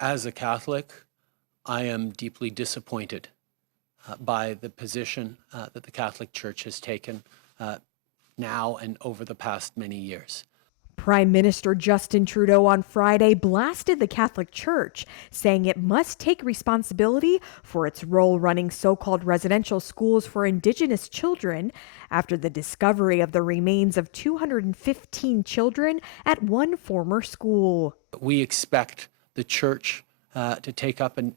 As a Catholic, I am deeply disappointed by the position that the Catholic Church has taken now and over the past many years. Prime Minister Justin Trudeau on Friday blasted the Catholic Church, saying it must take responsibility for its role running so-called residential schools for indigenous children after the discovery of the remains of 215 children at one former school. We expect the Church to take up and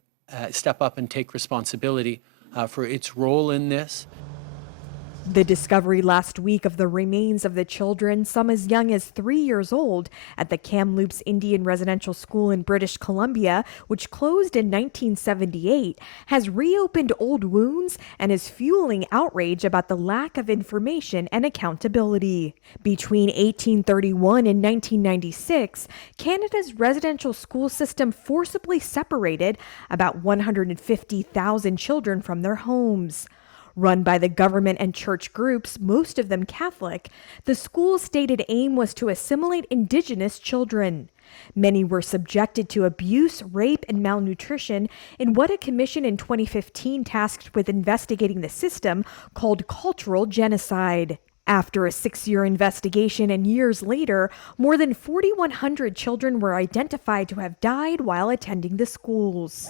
step up and take responsibility for its role in this. The discovery last week of the remains of the children, some as young as 3 years old, at the Kamloops Indian Residential School in British Columbia, which closed in 1978, has reopened old wounds and is fueling outrage about the lack of information and accountability. Between 1831 and 1996, Canada's residential school system forcibly separated about 150,000 children from their homes. Run by the government and church groups, most of them Catholic, the school's stated aim was to assimilate indigenous children. Many were subjected to abuse, rape, and malnutrition in what a commission in 2015 tasked with investigating the system called cultural genocide. After a 6-year investigation and years later, more than 4,100 children were identified to have died while attending the schools.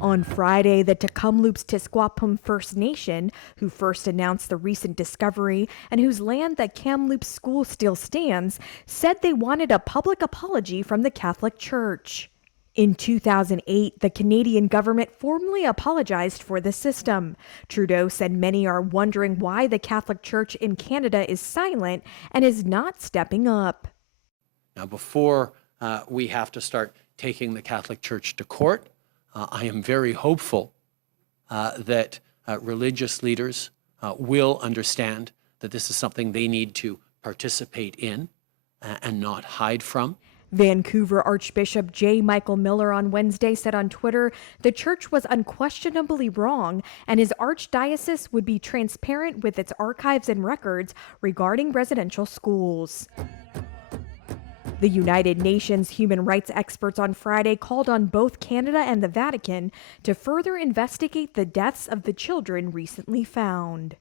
On Friday, the Tk'emlúps-Tisquapum First Nation, who first announced the recent discovery and whose land the Kamloops school still stands, said they wanted a public apology from the Catholic Church. In 2008, the Canadian government formally apologized for the system. Trudeau said many are wondering why the Catholic Church in Canada is silent and is not stepping up. Now, before we have to start taking the Catholic Church to court, I am very hopeful that religious leaders will understand that this is something they need to participate in and not hide from. Vancouver Archbishop J. Michael Miller on Wednesday said on Twitter the church was unquestionably wrong and his archdiocese would be transparent with its archives and records regarding residential schools. The United Nations human rights experts on Friday called on both Canada and the Vatican to further investigate the deaths of the children recently found.